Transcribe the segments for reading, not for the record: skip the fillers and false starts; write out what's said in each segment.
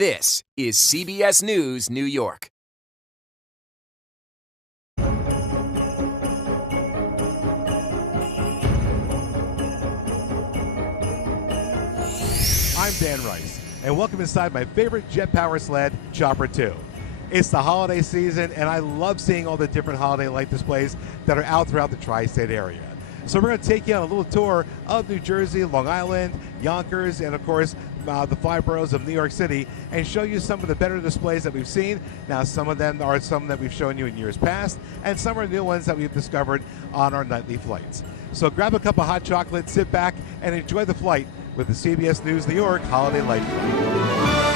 This is CBS News, New York. I'm Dan Rice, and welcome inside my favorite jet power sled, Chopper 2. It's the holiday season, and I love seeing all the different holiday light displays that are out throughout the tri-state area. So we're going to take you on a little tour of New Jersey, Long Island, Yonkers, and of course, the 5 boroughs of New York City, and show you some of the better displays that we've seen. Now, some of them are some that we've shown you in years past, and some are new ones that we've discovered on our nightly flights. So grab a cup of hot chocolate, sit back, and enjoy the flight with the CBS News New York Holiday Light Flight.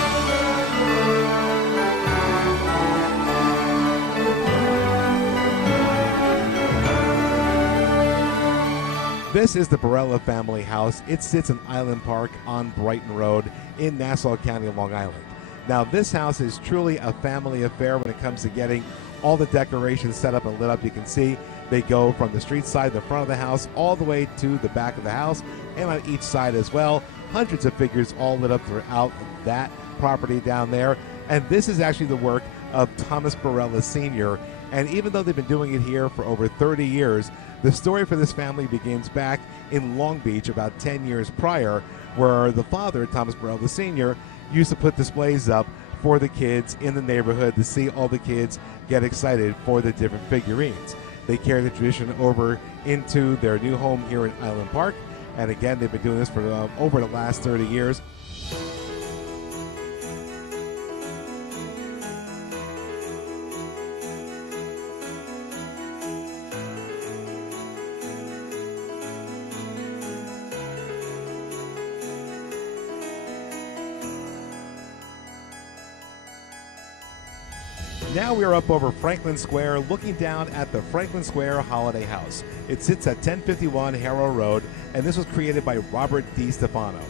This is the Barella family house. It sits in Island Park on Brighton Road in Nassau County, Long Island. Now, this house is truly a family affair when it comes to getting all the decorations set up and lit up. You can see they go from the street side, the front of the house, all the way to the back of the house, and on each side as well. Hundreds of figures all lit up throughout that property down there. And this is actually the work of Thomas Barella Sr., and even though they've been doing it here for over 30 years, the story for this family begins back in Long Beach about 10 years prior, where the father, Thomas Barella Sr., used to put displays up for the kids in the neighborhood to see all the kids get excited for the different figurines. They carry the tradition over into their new home here in Island Park, and again, they've been doing this for over the last 30 years. Now we are up over Franklin Square, looking down at the Franklin Square Holiday House. It sits at 1051 Harrow Road, and this was created by Robert DiStefano.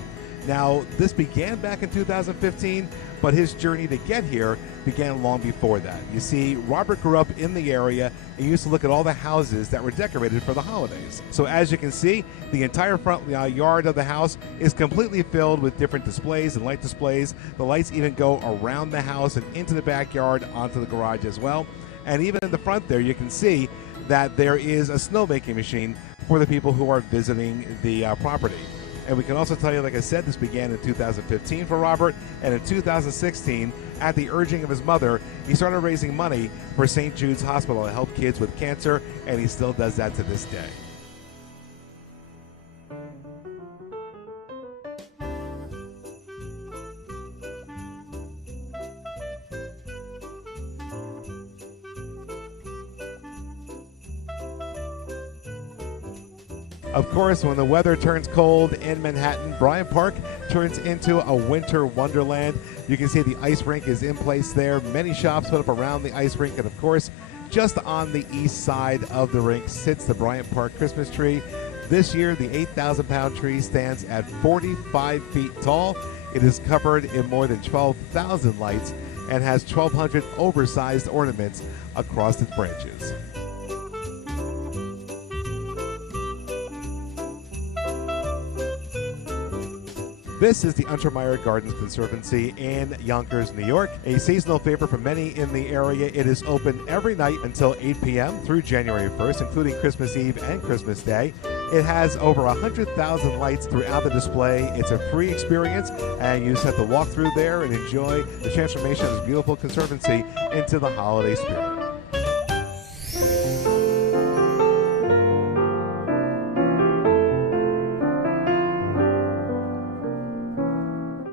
Now, this began back in 2015, but his journey to get here began long before that. You see, Robert grew up in the area and used to look at all the houses that were decorated for the holidays. So as you can see, the entire front yard of the house is completely filled with different displays and light displays. The lights even go around the house and into the backyard, onto the garage as well. And even in the front there, you can see that there is a snowmaking machine for the people who are visiting the property. And we can also tell you, like I said, this began in 2015 for Robert, and in 2016, at the urging of his mother, he started raising money for St. Jude's Hospital to help kids with cancer, and he still does that to this day. Of course, when the weather turns cold in Manhattan, Bryant Park turns into a winter wonderland. You can see the ice rink is in place there. Many shops put up around the ice rink. And of course, just on the east side of the rink sits the Bryant Park Christmas tree. This year, the 8,000-pound tree stands at 45 feet tall. It is covered in more than 12,000 lights and has 1,200 oversized ornaments across its branches. This is the Untermeyer Gardens Conservancy in Yonkers, New York. A seasonal favorite for many in the area. It is open every night until 8 p.m. through January 1st, including Christmas Eve and Christmas Day. It has over 100,000 lights throughout the display. It's a free experience, and you just have to walk through there and enjoy the transformation of this beautiful conservancy into the holiday spirit.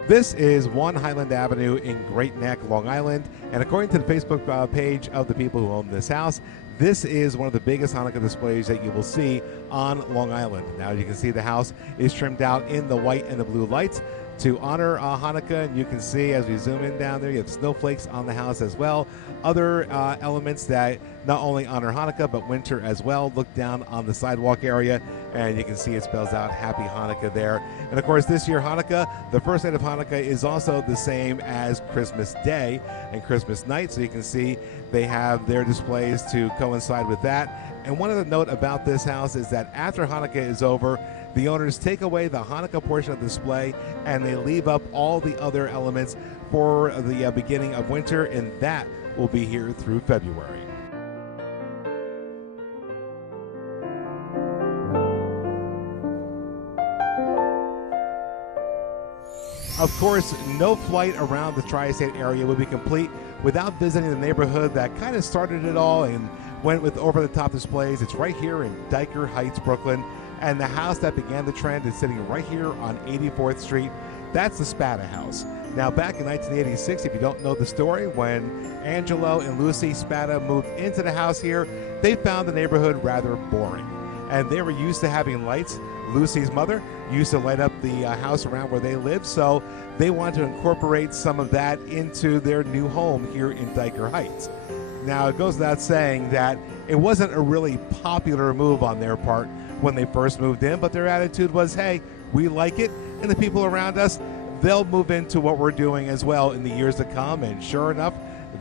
This is 1 Highland Avenue in Great Neck, Long Island, and according to the Facebook page of the people who own this house, this is one of the biggest Hanukkah displays that you will see on Long Island. Now you can see the house is trimmed out in the white and the blue lights to honor Hanukkah, and you can see as we zoom in down there, you have snowflakes on the house as well. Other elements that not only honor Hanukkah, but winter as well. Look down on the sidewalk area, and you can see it spells out Happy Hanukkah there. And of course, this year Hanukkah, the first night of Hanukkah is also the same as Christmas Day and Christmas night, so you can see they have their displays to coincide with that. And one other note about this house is that after Hanukkah is over, the owners take away the Hanukkah portion of the display and they leave up all the other elements for the beginning of winter, and that will be here through February. Of course, no flight around the tri-state area would be complete without visiting the neighborhood that kind of started it all and went with over-the-top displays. It's right here in Dyker Heights, Brooklyn, and the house that began the trend is sitting right here on 84th Street. That's the Spada House. Now, back in 1986, if you don't know the story, when Angelo and Lucy Spada moved into the house here, they found the neighborhood rather boring, and they were used to having lights. Lucy's mother used to light up the house around where they lived, so they wanted to incorporate some of that into their new home here in Dyker Heights. Now, it goes without saying that it wasn't a really popular move on their part when they first moved in, but their attitude was, hey, we like it, and the people around us, they'll move into what we're doing as well in the years to come. And sure enough,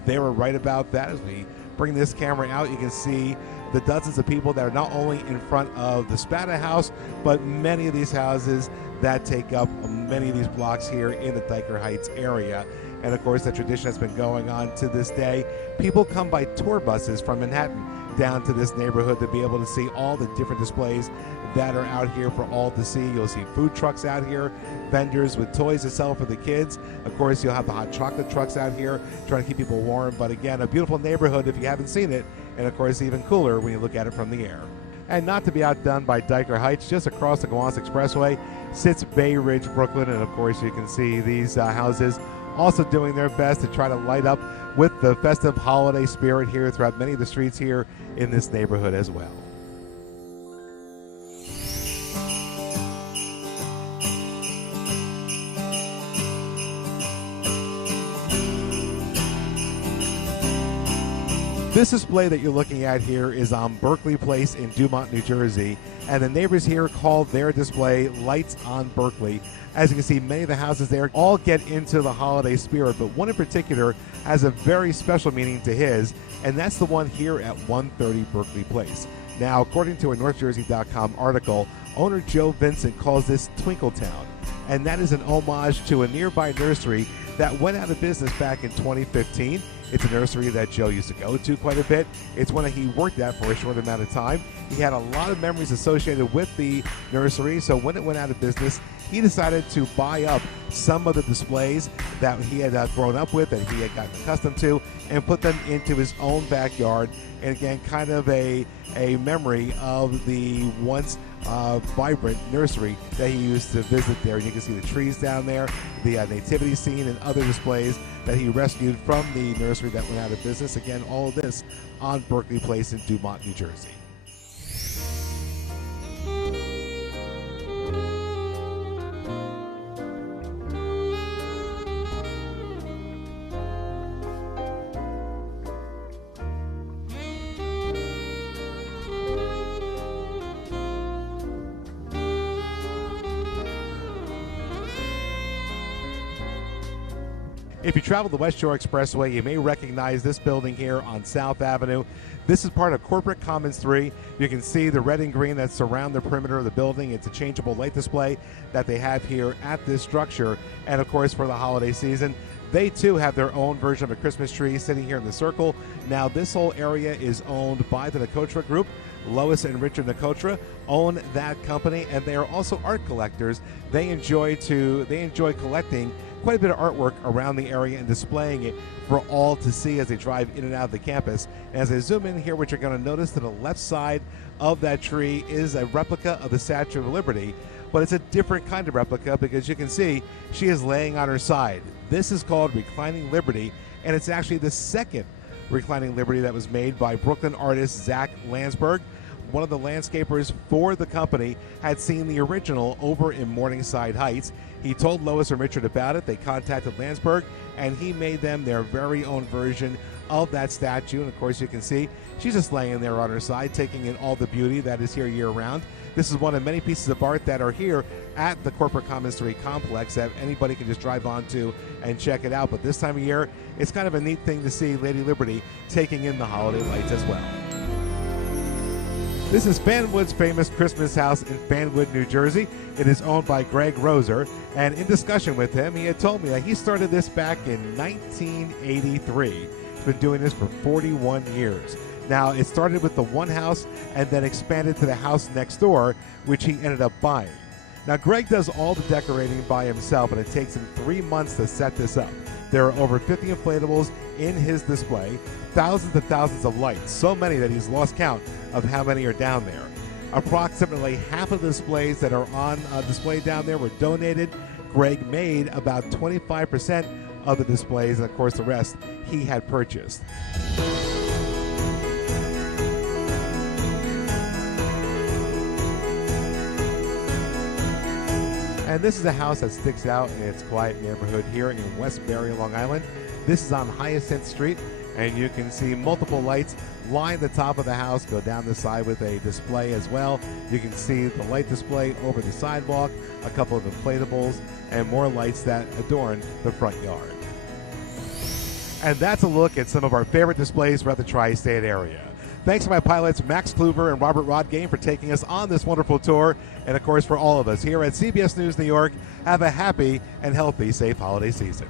they were right about that. As we bring this camera out, you can see the dozens of people that are not only in front of the Spada House, but many of these houses that take up many of these blocks here in the Dyker Heights area. And of course, the tradition has been going on to this day. People come by tour buses from Manhattan down to this neighborhood to be able to see all the different displays that are out here for all to see. You'll see food trucks out here, vendors with toys to sell for the kids. Of course, you'll have the hot chocolate trucks out here trying to keep people warm. But again, a beautiful neighborhood if you haven't seen it, and of course, even cooler when you look at it from the air. And not to be outdone by Dyker Heights, just across the Gowanus Expressway sits Bay Ridge, Brooklyn, and of course, you can see these houses also doing their best to try to light up with the festive holiday spirit here throughout many of the streets here in this neighborhood as well. This display that you're looking at here is on Berkeley Place in Dumont, New Jersey, and the neighbors here called their display Lights on Berkeley. As you can see, many of the houses there all get into the holiday spirit, but one in particular has a very special meaning to his, and that's the one here at 130 Berkeley Place. Now, according to a NorthJersey.com article, owner Joe Vincent calls this Twinkletown, and that is an homage to a nearby nursery that went out of business back in 2015. It's a nursery that Joe used to go to quite a bit. It's one that he worked at for a short amount of time. He had a lot of memories associated with the nursery, so when it went out of business, he decided to buy up some of the displays that he had grown up with, that he had gotten accustomed to, and put them into his own backyard. And again, kind of a memory of the once vibrant nursery that he used to visit there. And you can see the trees down there, the nativity scene, and other displays that he rescued from the nursery that went out of business. Again, all of this on Berkeley Place in Dumont, New Jersey. If you travel the West Shore Expressway, you may recognize this building here on South Avenue. This is part of Corporate Commons 3. You can see the red and green that surround the perimeter of the building. It's a changeable light display that they have here at this structure. And of course, for the holiday season, they too have their own version of a Christmas tree sitting here in the circle. Now, this whole area is owned by the Nicotra Group. Lois and Richard Nicotra own that company, and they are also art collectors. They enjoy collecting quite a bit of artwork around the area and displaying it for all to see as they drive in and out of the campus. As I zoom in here, what you're going to notice to the left side of that tree is a replica of the Statue of Liberty, but it's a different kind of replica because you can see she is laying on her side. This is called Reclining Liberty, and it's actually the second Reclining Liberty that was made by Brooklyn artist Zach Landsberg. One of the landscapers for the company had seen the original over in Morningside Heights. He told Lois and Richard about it. They contacted Landsberg, and he made them their very own version of that statue. And of course, you can see she's just laying there on her side, taking in all the beauty that is here year-round. This is one of many pieces of art that are here at the Corporate Commons 3 complex that anybody can just drive on to and check it out. But this time of year, it's kind of a neat thing to see Lady Liberty taking in the holiday lights as well. This is Fanwood's famous Christmas house in Fanwood, New Jersey. It is owned by Greg Roser, and in discussion with him, he had told me that he started this back in 1983. He's been doing this for 41 years. Now, it started with the one house and then expanded to the house next door, which he ended up buying. Now, Greg does all the decorating by himself, and it takes him 3 months to set this up. There are over 50 inflatables in his display, thousands and thousands of lights, so many that he's lost count of how many are down there. Approximately half of the displays that are on display down there were donated. Greg made about 25% of the displays, and of course the rest he had purchased. And this is a house that sticks out in its quiet neighborhood here in Westbury, Long Island. This is on Hyacinth Street, and you can see multiple lights line the top of the house, go down the side with a display as well. You can see the light display over the sidewalk, a couple of inflatables, and more lights that adorn the front yard. And that's a look at some of our favorite displays throughout the tri-state area. Thanks to my pilots Max Kluver and Robert Rodgame for taking us on this wonderful tour. And of course, for all of us here at CBS News New York, have a happy and healthy, safe holiday season.